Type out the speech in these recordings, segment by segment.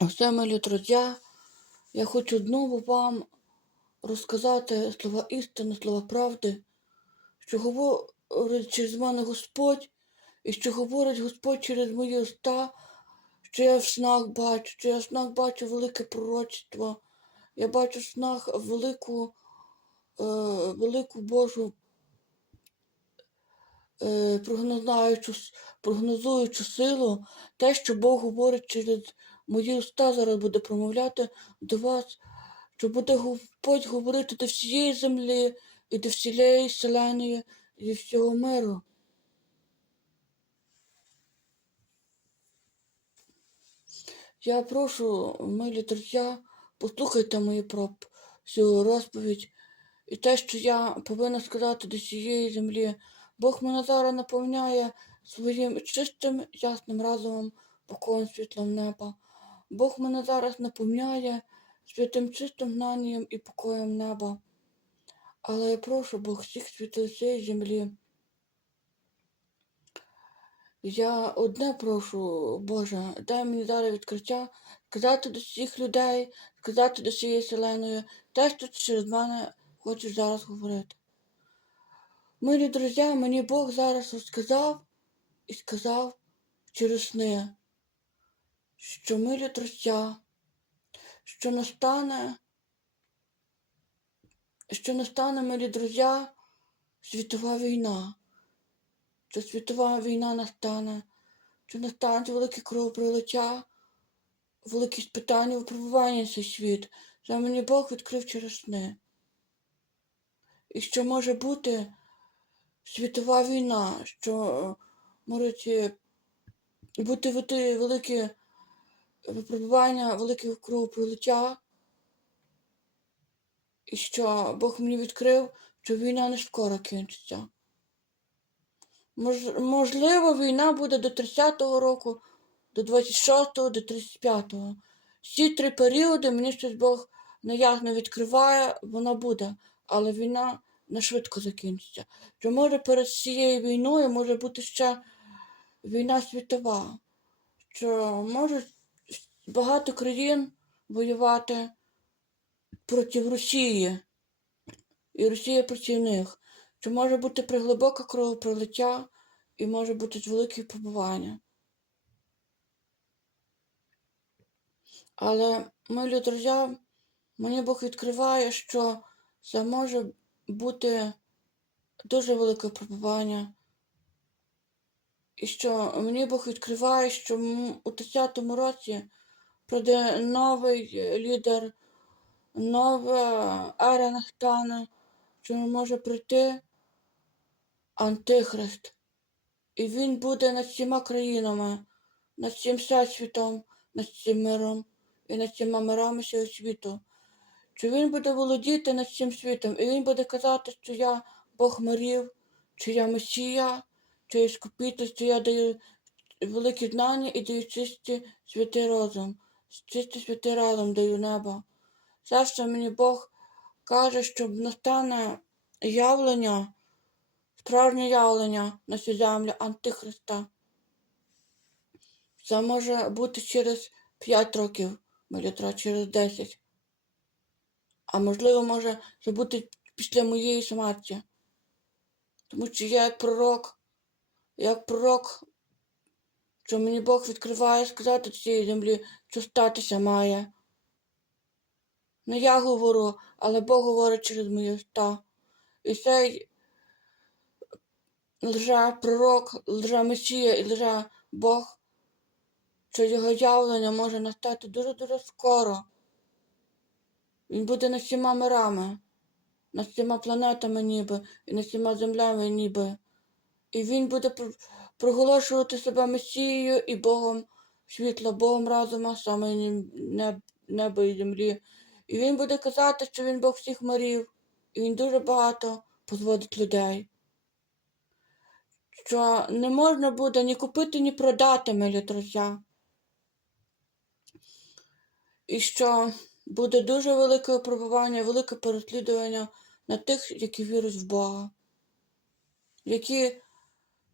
Все, милі друзі, я хочу знову вам розказати слова істини, слова правди, що говорить через мене Господь, і що говорить Господь через мої уста, що я в снах бачу, що я в снах бачу велике пророчество, я бачу в снах велику, е, велику Божу прогнозуючу, прогнозуючу силу, те, що Бог говорить через мої уста, зараз буде промовляти до вас, що буде Господь говорити до всієї землі і до всієї вселеної і всього миру. Я прошу, милі друзі, послухайте мою проп цю розповідь і те, що я повинна сказати до цієї землі. Бог мене зараз наповняє своїм чистим, ясним разумом, покоєм світлом неба. Бог мене зараз наповняє святим чистим знанням і покоєм неба. Але я прошу Бог всіх світил цієї землі. Я одне прошу, Боже, дай мені зараз відкриття, сказати до всіх людей, сказати до всієї вселеної, те, що ти через мене хочеш зараз говорити. Милі друзі, мені Бог зараз розказав і сказав через сни, що милі друзі, що настане, що настане, милі друзі, світова війна, що світова війна настане, що настане велике кровопролиття, великі спитання випробування цей світ, що мені Бог відкрив через сни. І що може бути світова війна, що е, можуть е, бути великі випробування, велике кровопролиття, і що Бог мені відкрив, що війна не скоро кінчиться. Мож, можливо, війна буде до 30-го року, до 26-го, до 35-го. Ці три періоди мені щось Бог неясно відкриває, вона буде, але війна не швидко закінчиться. Що може перед цією війною може бути ще війна світова, що може багато країн воювати проти Росії, і Росія проти них, що може бути приглибоке кровопролиття і може бути велике побування. Але, милі друзі, мені Бог відкриває, що це може бути дуже велике побування. І що мені Бог відкриває, що у 30-му році прийде новий е, лідер, нова ера настане, що може прийти Антихрист. І він буде над всіма країнами, над всім всесвітом, над всім миром і над всіма мирами цього світу. Що він буде володіти над всім світом, і він буде казати, що я Бог мирів, що я Месія, що я скупитель, що я даю великі знання і даю чисті святий розум, чистий святий разум даю небо. Що мені Бог каже, що настане явлення, справжнє явлення на цю землю Антихриста. Це може бути через 5 років, молітра, через 10. А можливо, може це бути після моєї смерті. Тому що я як пророк, як пророк, що мені Бог відкриває сказати цієї землі, що статися має. Не я говорю, але Бог говорить через мої уста. І цей лже пророк, лже Месія і лже Бог, що його явлення може настати дуже-дуже скоро. Він буде над всіма мирами, над всіма планетами ніби, і над всіма землями ніби. І він буде про- проголошувати себе Месією і Богом світла, Богом разума, саме нім- неб- неба і землі. І він буде казати, що він Бог всіх мирів, і він дуже багато позводить людей. Що не можна буде ні купити, ні продати, милі друзі. І що буде дуже велике випробування, велике переслідування на тих, які вірять в Бога. Які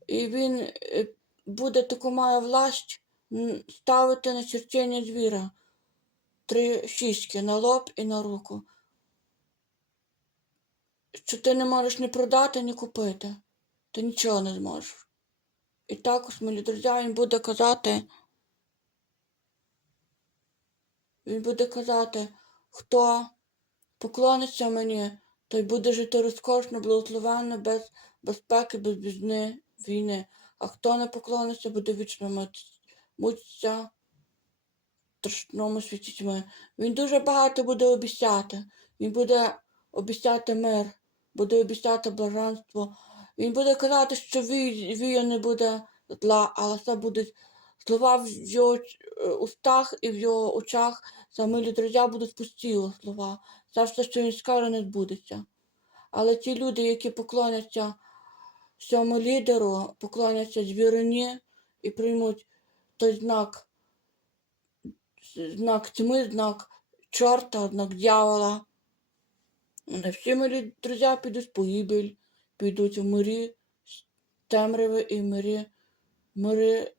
і він е, буде таку має власть ставити на черчення звіра три шістки на лоб і на руку. Що ти не можеш ні продати, ні купити. Ти нічого не зможеш. І також, милі друзі, він буде казати. Він буде казати, хто поклониться мені, той буде жити розкошно, благословенно, без безпеки, без бізни, війни. А хто не поклониться, буде вічно мучитися- в страшному світі тьми. Він дуже багато буде обіцяти. Він буде обіцяти мир, буде обіцяти блаженство. Він буде казати, що вія не буде зла, але це будуть слова в його е, устах і в його очах. Це милі друзі будуть пусті слова. Все, що він скаже, не збудеться. Але ті люди, які поклоняться цьому лідеру, поклоняться звірині і приймуть той знак, знак тьми, знак чорта, знак дьявола. Вони всі милі друзі підуть в погибель, підуть в мирі темряви і мирі, мири,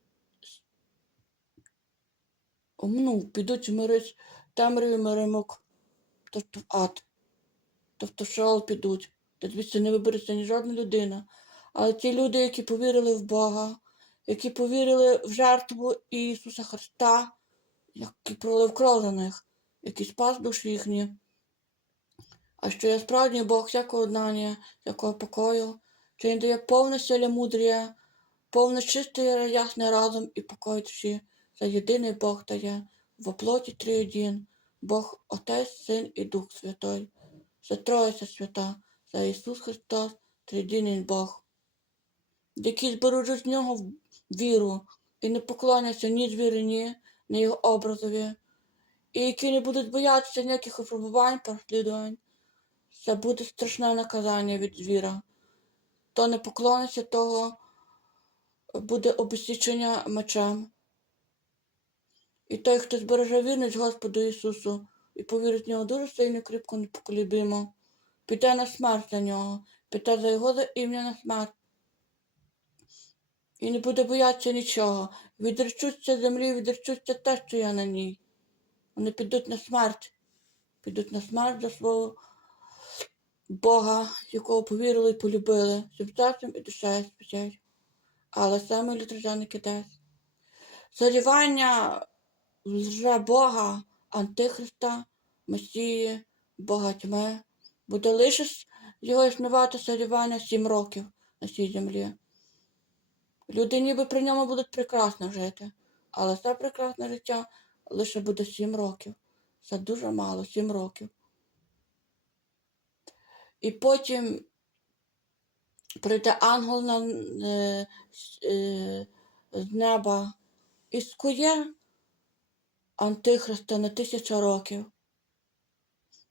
ну, підуть в мири з темряви, мири мук, тобто в ад. Тобто в шеол підуть. Та звідси не вибереться ні жодна людина. Але ті люди, які повірили в Бога, які повірили в жертву Ісуса Христа, який пролив кров за них, який спас душі їхні. А що є справді Бог всякого знання, всякого покою, що Він дає повне силі мудрія, повне чисте ясне разум і покой душі. Це єдиний Бог дає, в оплоті триєдин, Бог Отець, Син і Дух Святой. Це Троїця Свята, це Ісус Христос, триєдиний Бог, які збережуть з нього віру і не поклоняться ні звірині, ні його образові, і які не будуть боятися ніяких випробувань, переслідувань. Це буде страшне наказання від звіра. Хто не поклониться, того буде обесічення мечем. І той, хто збереже вірність Господу Ісусу і повірить в нього дуже сильно, кріпко, непоколібимо, піде на смерть за нього, піде за його за ім'я на смерть. І не буде боятися нічого. Відречуться землі, відречуться те, що я на ній. Вони підуть на смерть, підуть на смерть за свого Бога, якого повірили і полюбили, всім серцем і душею спочатку. Але саме літрожани кидають. Зарівання лже Бога, Антихриста, Месії, Бога тьми, буде лише його існувати зарівання сім років на цій землі. Люди ніби при ньому будуть прекрасно жити, але це прекрасне життя лише буде сім років. Це дуже мало, сім років. І потім прийде ангел на, е, е, з неба і скує Антихриста на тисячу років.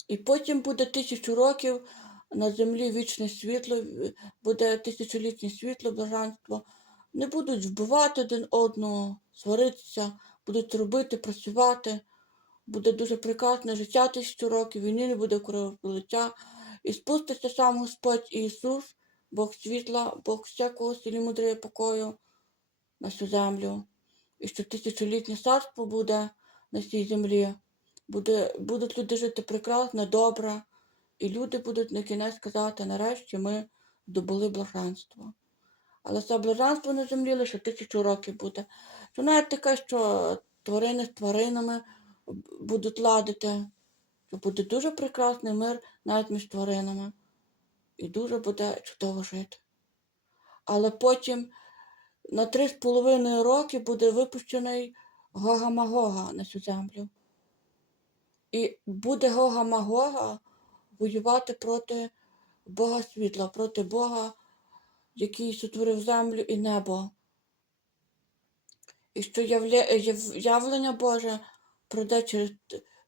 І потім буде тисячу років на землі вічне світло, буде тисячолітнє світло, блаженство. Не будуть вбивати один одного, сваритися, будуть робити, працювати. Буде дуже прекрасне життя тисячу років, війни не буде кровопролиття. І спуститься сам Господь Ісус, Бог світла, Бог всякого силі мудрої покою на цю землю. І що тисячолітнє царство буде на цій землі. Буде, будуть люди жити прекрасно, добре, і люди будуть на кінець сказати, нарешті ми здобули блаженство. Але це блаженство на землі лише тисячу років буде. То навіть таке, що тварини з тваринами будуть ладити, що буде дуже прекрасний мир навіть між тваринами. І дуже буде чудово жити. Але потім на три з половиною роки буде випущений Гога Магога на цю землю. І буде Гога Магога воювати проти Бога світла, проти Бога, який сотворив землю і небо. І що явлення Боже пройде через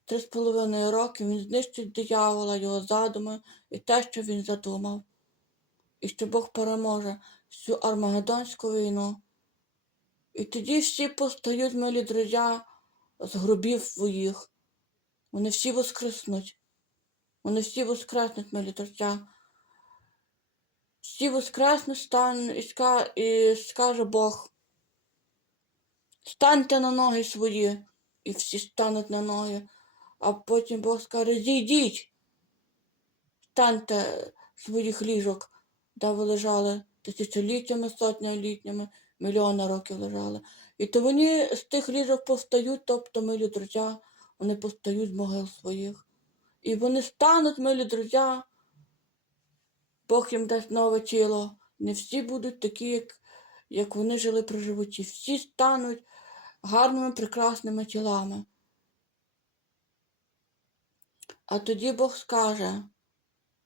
три з половиною роки, він знищить диявола, його задуми і те, що він задумав. І що Бог переможе всю Армагеддонську війну. І тоді всі постають, милі друзі, з гробів своїх. Вони всі воскреснуть. Вони всі воскреснуть, милі друзі. Всі воскреснуть, стане і, ска... і скаже Бог. станьте на ноги свої, і всі стануть на ноги. А потім Бог скаже, зійдіть, станьте своїх ліжок, де ви лежали тисячоліттями, сотнялітніми, мільйони років лежали. І то вони з тих ліжок повстають, тобто милі друзі, вони повстають з могил своїх. І вони стануть, милі друзі, Бог їм дасть нове тіло. Не всі будуть такі, як, як вони жили при животі. Всі стануть гарними, прекрасними тілами. А тоді Бог скаже,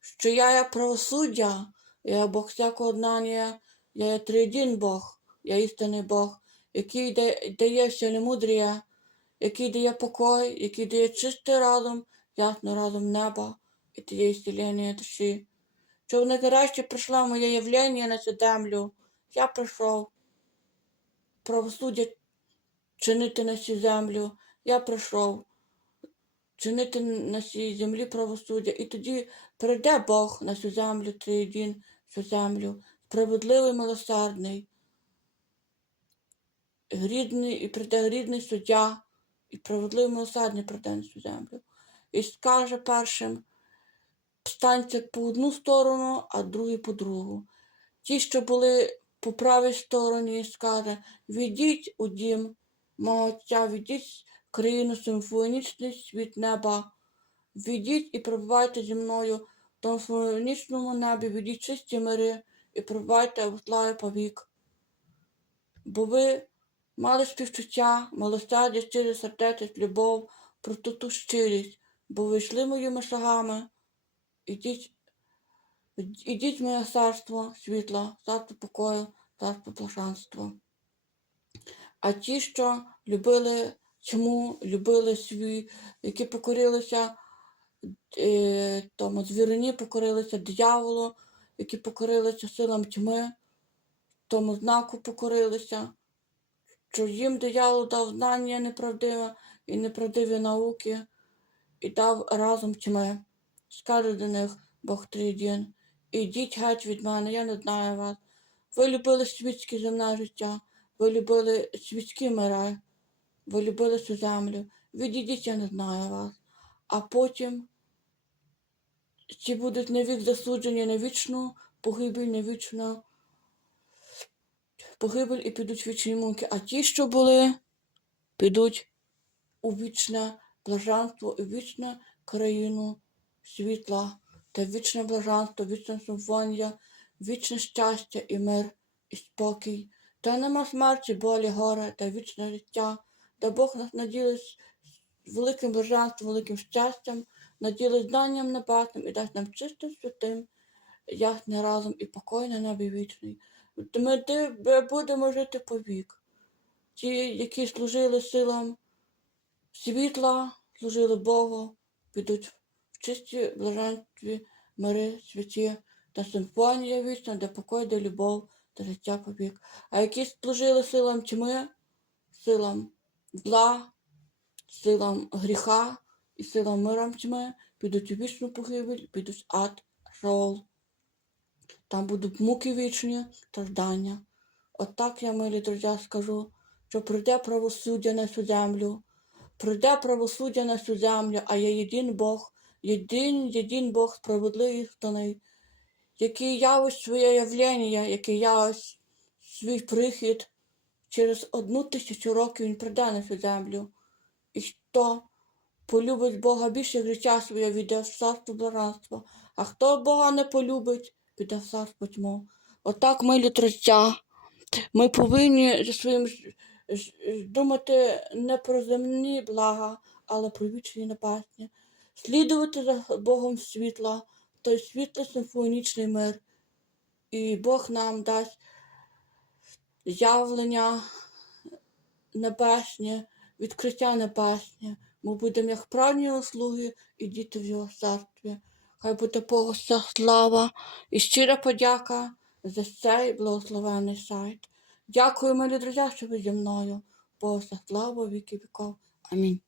що я є правосуддя, я Бог всякого знання, я є триєдин Бог, я істинний Бог, який да- дає всемудрія, який дає покой, який дає чистий разум, ясно разум неба і дає ісцілення душі. Щоб нарешті прийшло моє явлення на цю землю, я прийшов правосуддя чинити на цю землю, я прийшов чинити на цій землі правосуддя, і тоді прийде Бог на цю землю, триєдин, цю землю, справедливий, милосердний, грідний, і прийде грідний суддя, і справедливий милосердний прийде на цю землю. І скаже першим, станьте по одну сторону, а другий по другу. Ті, що були по правій стороні, скаже, відіть у дім мого отця, відіть країну симфонічний світ неба. Відіть і перебувайте зі мною в тому симфонічному небі, відіть чисті мири і перебувайте в славі повік. Бо ви мали співчуття, милосердя, щирі сердечність, любов, простоту щирість, бо ви йшли моїми шагами. Ідіть, ідіть моє царство світла, царство покою, царство блаженства. А ті, що любили тьму, любили свій, які покорилися е, тому звірині, покорилися дияволу, які покорилися силам тьми, тому знаку покорилися, що їм диявол дав знання неправдиве і неправдиві науки, і дав разом тьми. Скаже до них Бог триєдин, ідіть геть від мене, я не знаю вас. Ви любили світське земне життя, ви любили світські мири, ви любили цю землю. Відійдіть, я не знаю вас. А потім ці будуть навік засуджені на вічну погибель, на вічну погибель і підуть вічні муки. А ті, що були, підуть у вічне блаженство, у вічну країну світла та вічне блаженство, вічна симфонія, вічне щастя і мир, і спокій. Та нема смерті, болі, горе та вічне життя, де Бог нас наділить великим блаженством, великим щастям, наділить знанням небесним і дасть нам чистим святим, ясний разом і покой на небі вічний. Ми де- будемо жити по вік. Ті, які служили силам світла, служили Богу, підуть в чисті блаженстві, мири, святі та симфонія вічна, де покой, де любов та життя повік. А які служили силам тьми, силам зла, силам гріха і силам миром тьми, підуть у вічну погибель, підуть ад, Шеол. Там будуть муки вічні, страждання. Отак я, милі друзі, скажу, що прийде правосуддя на цю землю, прийде правосуддя на цю землю, а є єдин Бог, єдин, єдин Бог справедливий істинний, який явить своє явлення, який явить свій прихід. Через одну тисячу років він прийде на цю землю. І хто полюбить Бога більше життя своє, віде в царство блаженства. А хто Бога не полюбить, піде в. Отак, милі друзі, ми повинні своїм думати не про земні блага, але про вічні небесні. Слідувати за Богом світла, той світлий симфонічний мир. І Бог нам дасть явлення небесні, відкриття небесні. Ми будемо як правні слуги і діти в його царстві. Хай буде Богу вся слава і щира подяка за цей благословений сайт. Дякую, мої друзі, що ви зі мною. Богу слава віки віков. Амінь.